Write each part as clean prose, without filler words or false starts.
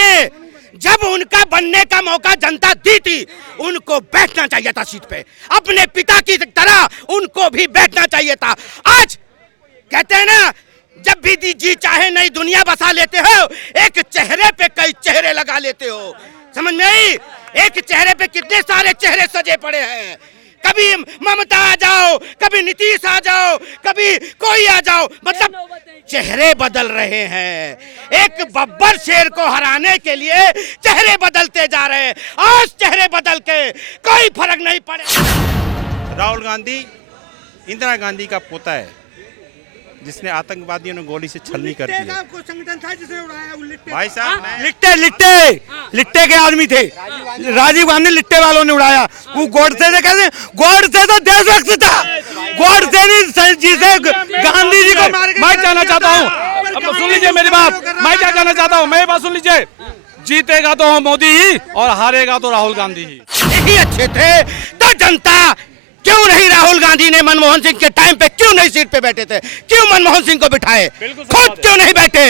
ने जब उनका बनने का मौका जनता दी थी, उनको बैठना चाहिए था सीट पे, अपने पिता की तरह उनको भी बैठना चाहिए था। आज कहते हैं ना, जब भी जी चाहे नई दुनिया बसा लेते हो, एक चेहरे पे कई चेहरे लगा लेते हो। समझ में आई? एक चेहरे पे कितने सारे चेहरे सजे पड़े हैं। कभी ममता आ जाओ, कभी नीतीश आ जाओ, कभी कोई आ जाओ, मतलब चेहरे बदल रहे हैं। एक बब्बर शेर को हराने के लिए चेहरे बदलते जा रहे हैं। आज चेहरे बदल के कोई फर्क नहीं पड़े। राहुल गांधी इंदिरा गांधी का पोता है, जिसने आतंकवादियों ने गोली से छलनी कर दिया। संगठन था जिसने उड़ाया, भाई साहब लिट्टे के आदमी थे। राजीव गांधी लिट्टे वालों ने उड़ाया। वो गोडसे से कहते, गोडसे तो देशभक्त था, गोडसे ने जिसे गांधी जी को मार के। मैं कहना चाहता हूँ, अब सुन लीजिए मेरी बात, मैं क्या कहना चाहता हूँ, मेरी बात सुन लीजिए। जीतेगा तो मोदी ही और हारेगा तो राहुल गांधी ही। यही अच्छे थे तो जनता क्यों नहीं राहुल गांधी ने मनमोहन सिंह के टाइम पे क्यों नहीं सीट पे बैठे थे? क्यों मनमोहन सिंह को बिठाए? खुद क्यों नहीं बैठे?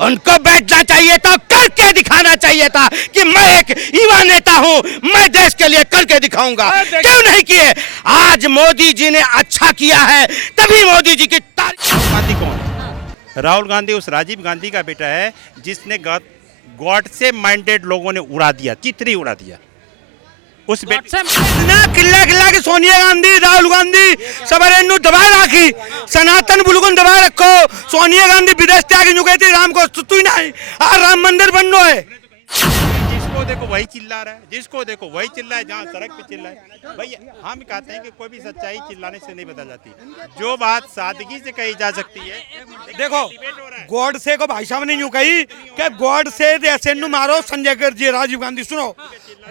उनको बैठना चाहिए था, करके दिखाना चाहिए था कि मैं एक युवा नेता हूं, मैं देश के लिए करके दिखाऊंगा। क्यों नहीं किए? आज मोदी जी ने अच्छा किया है, तभी मोदी जी की तारीफ। गांधी कौन है? राहुल गांधी उस राजीव गांधी का बेटा है जिसने गॉड से माइंडेड लोगों ने उड़ा दिया, चित्री उड़ा दिया। उस किला की सोनिया गांधी, राहुल गांधी सबरेनु दबाए राखी, सनातन बुलगुन दबाए रखो। सोनिया गांधी विदेश त्यागी नु कहती राम को सुतुई नहीं, आ राम मंदिर बननो है। जिसको देखो वही चिल्ला रहा है, जिसको देखो वही चिल्ला है, जहाँ सड़क पे चिल्ला है। भाई हम कहते हैं कि कोई भी सच्चाई चिल्लाने से नहीं बदल जाती, जो बात सादगी से कही जा सकती है। देखो गोडसे को भाई साहब ने यूं कही कि गोडसे ऐसे नु मारो संजय जी, राजीव गांधी। सुनो,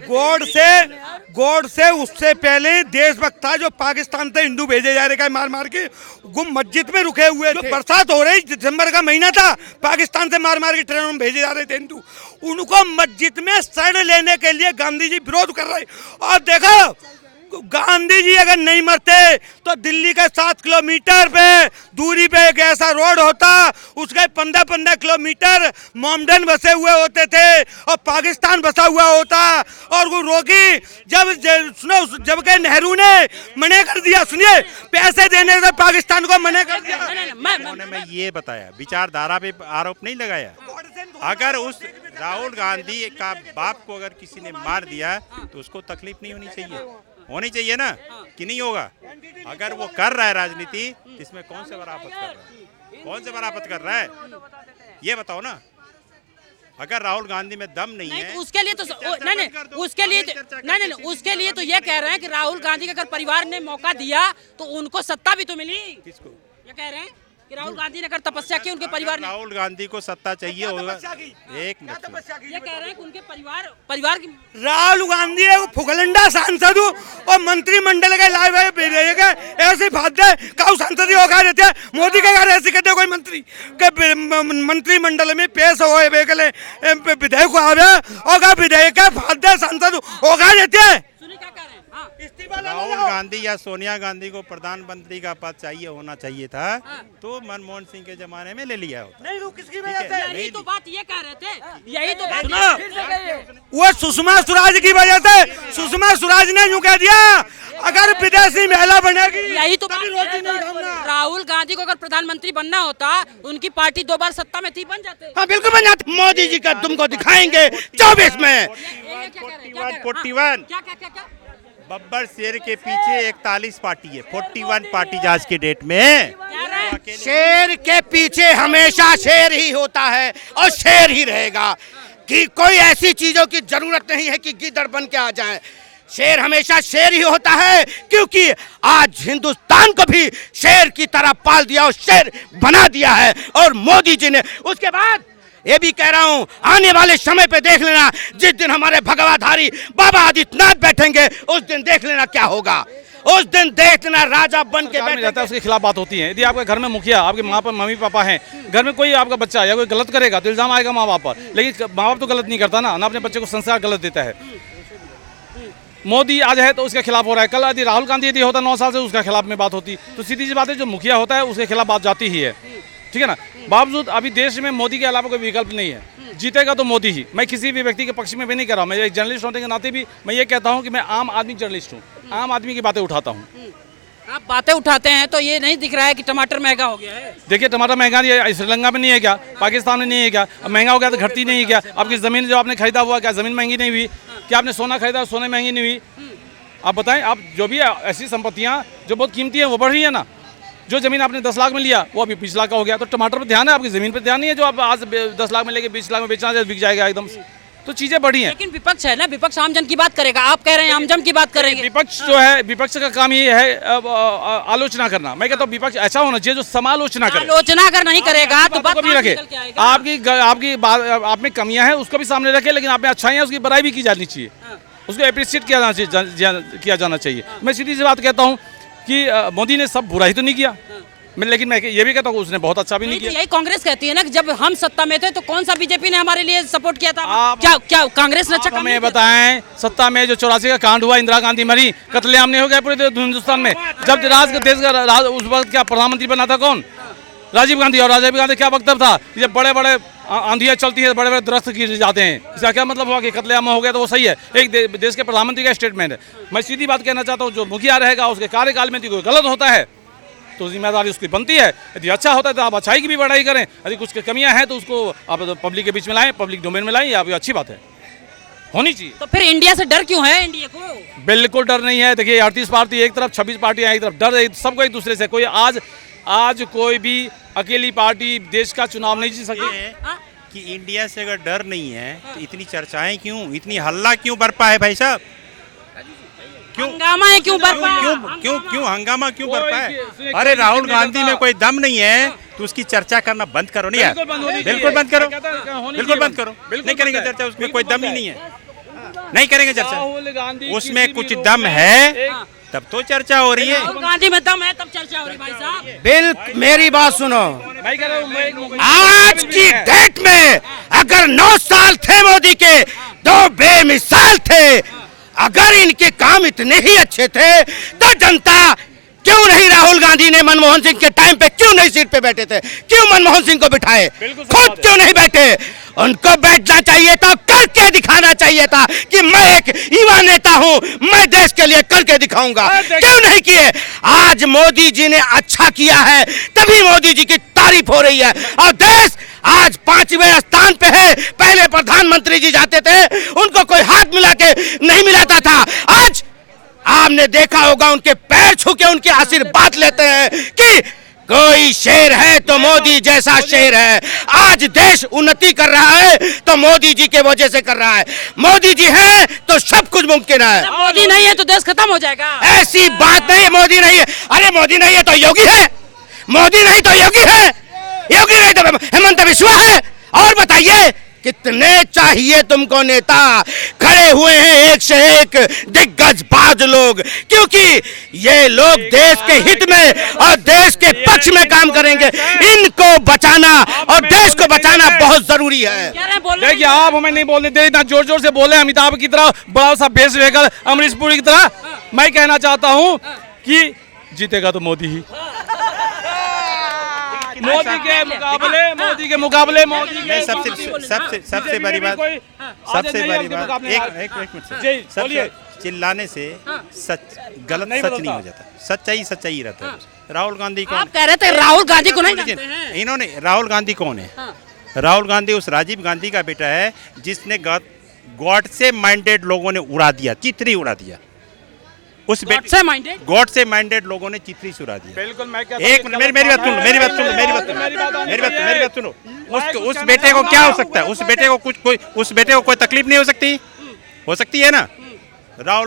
गोडसे उससे पहले देशभक्त था, जो पाकिस्तान से हिंदू भेजे जा रहे का मार मार के गुम मस्जिद में रुके हुए थे। बरसात हो रही, दिसंबर का महीना था, पाकिस्तान से मार मार के ट्रेनों में भेजे जा रहे थे हिंदू। उनको मस्जिद में शरण लेने के लिए गांधी जी विरोध कर रहे। और देखो, गांधी जी अगर नहीं मरते तो दिल्ली के 7 किलोमीटर पे दूरी पे एक ऐसा रोड होता, उसके 15-15 किलोमीटर मोमडन बसे हुए होते थे और पाकिस्तान बसा हुआ होता। और वो रोकी जब के नेहरू ने मना कर दिया। सुनिए, पैसे देने से पाकिस्तान को मना कर दिया। उन्होंने मैं ये बताया, विचारधारा पे आरोप नहीं लगाया। अगर उस राहुल गांधी का बाप को अगर किसी ने मार दिया तो उसको तकलीफ नहीं होनी चाहिए ना, कि नहीं होगा? अगर वो कर रहा है राजनीति, इसमें कौन से बराबत कर रहा है? कौन से बराबत कर रहा है, ये बताओ ना। अगर राहुल गांधी में दम नहीं है तो उसके लिए तो उसके लिए तो ये कह रहे हैं कि राहुल गांधी के अगर परिवार ने मौका दिया तो उनको सत्ता भी तो मिली। किसको ये कह रहे हैं कि राहुल गांधी ने अगर तपस्या की, उनके परिवार ने। राहुल गांधी को सत्ता चाहिए होगा। एक ये कह रहे हैं कि उनके परिवार की। राहुल गांधी है वो फुकलंडा सांसद और मंत्रिमंडल के लाए हुए ऐसे फायदे काउ सांसद होगा रहते हैं। मोदी के घर ऐसे कहते कोई मंत्री के मंत्रिमंडल में पेश हो विधेयक आवे और विधेयक के फायदे सांसद होगा रहते हैं। राहुल गांधी या सोनिया गांधी को प्रधानमंत्री का पद चाहिए होना चाहिए था, तो मनमोहन सिंह के जमाने में ले लिया होता। नहीं, किसकी वजह से? यही तो बात ये कह रहे थे, यही तो बात। वो सुषमा स्वराज की वजह से, सुषमा स्वराज ने यूं कह दिया अगर विदेशी महिला बनेगी, यही तो राहुल गांधी को अगर प्रधानमंत्री बनना होता, उनकी पार्टी 2 बार सत्ता में थी, बन जाते। हाँ बिल्कुल बन जाते। मोदी जी का तुमको दिखाएंगे 24 में। 41 बब्बर शेर के पीछे 41 पार्टी है। 41 पार्टी आज के डेट में। शेर के पीछे हमेशा शेर ही होता है और शेर ही रहेगा, कि कोई ऐसी चीजों की जरूरत नहीं है कि गिद्दड़ बन के आ जाए। शेर हमेशा शेर ही होता है, क्योंकि आज हिंदुस्तान को भी शेर की तरह पाल दिया और शेर बना दिया है। और मोदी जी ने उसके बाद ये भी कह रहा हूं, आने वाले समय पे देख लेना, जिस दिन हमारे भगवाधारी बाबा आदित्यनाथ बैठेंगे, उस दिन देख लेना क्या होगा। उस दिन देख लेना राजा बन के बैठ जाता है, उसके खिलाफ बात होती है। यदि आपके घर में मुखिया, आपके माँ पर मम्मी पापा हैं, घर में कोई आपका बच्चा या कोई गलत करेगा तो इल्जाम आएगा माँ बाप पर। लेकिन माँ बाप तो गलत नहीं करता ना अपने बच्चे को संस्कार गलत देता है। मोदी आज है तो उसके खिलाफ हो रहा है, कल यदि राहुल गांधी यदि होता 9 साल से, उसके खिलाफ में बात होती। तो सीधी सी बात है, जो मुखिया होता है उसके खिलाफ बात जाती ही है, ठीक है ना। बावजूद अभी देश में मोदी के अलावा कोई विकल्प नहीं है। जीतेगा तो मोदी ही। मैं किसी भी व्यक्ति के पक्ष में भी नहीं कर रहा हूँ, मैं एक जर्नलिस्ट होने के नाते भी मैं ये कहता हूँ कि मैं आम आदमी जर्नलिस्ट हूँ, आम आदमी की बातें उठाता हूँ। आप बातें उठाते हैं तो ये नहीं दिख रहा है कि टमाटर महंगा हो गया है। देखिए टमाटर महंगा नहीं है, श्रीलंका में नहीं है क्या, पाकिस्तान में नहीं है क्या, अब महंगा हो गया तो घटती नहीं है क्या? आपकी ज़मीन जो आपने खरीदा हुआ, क्या ज़मीन महंगी नहीं हुई? क्या आपने सोना खरीदा, सोना महंगी नहीं हुई? आप बताएं, आप जो भी ऐसी संपत्तियाँ जो बहुत कीमती हैं वो बढ़ रही है ना। जो ज़मीन आपने 10 लाख में लिया वो अभी 20 लाख का हो गया। तो टमाटर पर ध्यान है, आपकी ज़मीन पर ध्यान नहीं है। जो आप आज 10 लाख में लेके 20 लाख में बेचना बिक जाएगा एकदम से। तो चीज़ें बढ़ी हैं। लेकिन विपक्ष है ना, विपक्ष आमजन की बात करेगा, आप कह रहे हैं आमजन की बात करेंगे। विपक्ष जो है, विपक्ष का काम ये है आलोचना करना। मैं कहता हूँ विपक्ष ऐसा होना चाहिए जो समालोचना करे। आलोचना अगर नहीं करेगा तो बात को भी रखे, आपकी बात, आप में कमियां हैं उसको भी सामने रखे, लेकिन आप में अच्छाई है उसकी बड़ाई भी की जानी चाहिए, उसको अप्रिशिएट किया जाना चाहिए। मैं सीधी सी बात कहता हूँ कि मोदी ने सब बुरा ही तो नहीं किया, लेकिन मैं ये भी कहता हूँ उसने बहुत अच्छा भी नहीं किया। यही कांग्रेस कहती है ना कि जब हम सत्ता में थे तो कौन सा बीजेपी ने हमारे लिए सपोर्ट किया था? क्या कांग्रेस ने अच्छा काम नहीं हमें बताएं, सत्ता में जो 84 का कांड हुआ, इंदिरा गांधी मरी, कत्लेआम नहीं हो गया पूरे हिंदुस्तान में? जब देश का उस वक्त क्या प्रधानमंत्री बना था कौन? राजीव गांधी। और राजीव गांधी क्या वक्तव्य था? जब बड़े बड़े आंधियाँ चलती है, बड़े बड़े दरख्त गिर जाते हैं, इसका क्या मतलब हुआ कि कत्लेआम हो गया तो वो सही है? एक देश के प्रधानमंत्री का स्टेटमेंट है। मैं सीधी बात कहना चाहता हूँ, जो मुखिया रहेगा उसके कार्यकाल में यदि कोई गलत होता है तो जिम्मेदारी उसकी बनती है। यदि अच्छा होता है तो आप अच्छाई की भी बढ़ाई करें, यदि कुछ कमियां हैं तो उसको आप पब्लिक के बीच में लाएं, पब्लिक डोमेन में लाएं, ये आपकी अच्छी बात है, होनी चाहिए। तो फिर इंडिया से डर क्यों है इंडिया को? बिल्कुल डर नहीं है। देखिए 38 पार्टी एक तरफ, 26 पार्टियां एक तरफ, डर सबको एक दूसरे से। कोई आज कोई भी अकेली पार्टी देश का चुनाव नहीं जीत सकती। कि इंडिया से अगर डर नहीं है तो इतनी चर्चाएं क्यों, इतनी हल्ला क्यों बरपा है भाई साहब? क्यों हंगामा है, क्यों बरपा? क्यों हंगामा क्यों बरपा है? अरे राहुल गांधी में कोई दम नहीं है तो उसकी चर्चा करना बंद करो। नहीं यार, बिल्कुल बंद करो, बिल्कुल बंद करो। नहीं करेंगे चर्चा, उसमें कोई दम ही नहीं है, नहीं करेंगे चर्चा। उसमें कुछ दम है तब तो चर्चा हो रही है। राहुल गांधी में दम है तब चर्चा हो रही है भाई साहब। बिल मेरी बात सुनो, आज की डेट में अगर 9 साल थे मोदी के, 2 बेमिसाल थे। अगर इनके काम इतने ही अच्छे थे तो जनता क्यों नहीं, राहुल गांधी ने मनमोहन सिंह के टाइम पे क्यों नहीं सीट पे बैठे थे? क्यों मनमोहन सिंह को बिठाए? खुद क्यों नहीं बैठे? उनको बैठना चाहिए था, करके दिखाना चाहिए था कि मैं एक युवा नेता हूं, मैं देश के लिए करके दिखाऊंगा। क्यों नहीं किए? आज मोदी जी ने अच्छा किया है तभी मोदी जी की तारीफ हो रही है, और देश आज 5वें स्थान पे है। पहले प्रधानमंत्री जी जाते थे, उनको कोई हाथ मिला के नहीं मिलाता था। आज आपने देखा होगा उनके पैर छू के उनके आशीर्वाद लेते हैं कि कोई शेर है तो मोदी जैसा शेर है। आज देश उन्नति कर रहा है तो मोदी जी के वजह से कर रहा है। मोदी जी हैं तो सब कुछ मुमकिन है। मोदी नहीं है तो देश खत्म हो जाएगा, ऐसी बात नहीं है। मोदी नहीं है, अरे मोदी नहीं है तो योगी है, मोदी नहीं तो योगी है, योगी नहीं तो हेमंत बिस्वा है। और बताइए कितने चाहिए तुमको नेता? खड़े हुए हैं एक से एक दिग्गज बाज लोग, क्योंकि ये लोग देश के हित में और देश के पक्ष में काम करेंगे। इनको बचाना और देश को बचाना बहुत जरूरी है। देखिए आप हमें नहीं बोलने दे, इतना जोर जोर से बोले अमिताभ की तरह, बड़ा सा बेस लेकर अमरीश पुरी की तरह। मैं कहना चाहता हूँ कि जीतेगा तो मोदी ही। मोदी के मुकाबले सबसे बड़ी बात, एक मिनट, सबसे चिल्लाने से गलत सच नहीं हो जाता, सच्चाई रहता है। राहुल गांधी को आप कह रहे थे राहुल गांधी को नहीं जानते हैं? इन्होंने, राहुल गांधी कौन है? राहुल गांधी उस राजीव गांधी का बेटा है जिसने गॉड से माइंडेड लोगों ने उड़ा दिया, चित्री उड़ा दिया। उस गॉड से माइंडेड लोगों ने चित्री से उड़ा दिया। बिल्कुल। मैं एक मिनट, मेरी बात सुनो। उस बेटे को क्या हो सकता है? उस बेटे को कोई तकलीफ नहीं हो सकती? हो सकती है ना? राहुल